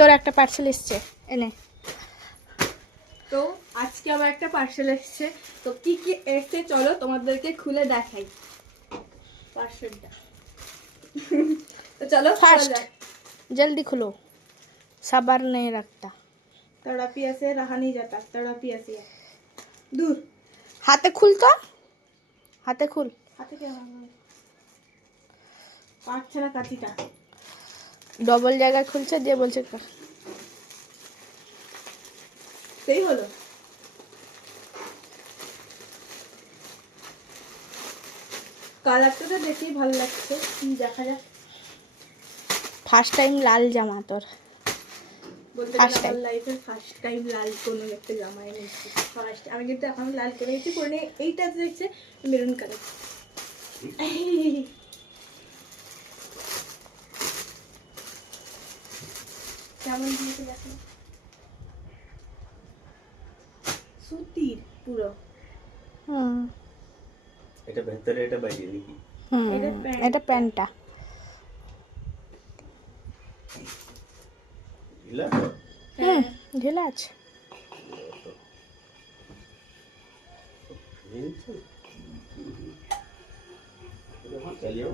তোর একটা পার্সেল এসছে, এনে। তো আজকে আবার একটা পার্সেল এসছে। তো কি কি এসছে চলো তোমাদেরকে খুলে দেখাই পার্সেলটা। তো চলো ফার্স্ট जल्दी खुलो, सबर नहीं रखता। तड़पी ऐसे रहा नहीं जाता, तड़पी ऐसे है दूर। हाथे खुल तो, हाथे खुल। হাতে কে পাচ্ছে না কাঠিটা। ডবল জায়গায় খুলছে দিয়ে বলছে সেই হলো। কালারটা তো দেখেই ভালো লাগছে, দেখা যাক। ফার্স্ট টাইম লাল জামা তোর। বলতে First গেলে আমার time. লাইফের ফার্স্ট টাইম লাল কোনো একটা জামা এনেছি। ফার্স্ট আমি কিন্তু এখন লাল করে নিয়েছি, পরে নিয়ে এইটা দেখছে মেরুন কালার। কেমন দিয়েছে দেখো, সুতির পুরো। হুম এটা ভেতরে, এটা বাইরে নাকি? হুম, এটা প্যান্টটা। ঢিলা? হুম, ঢিলা আছে। চালিয়ে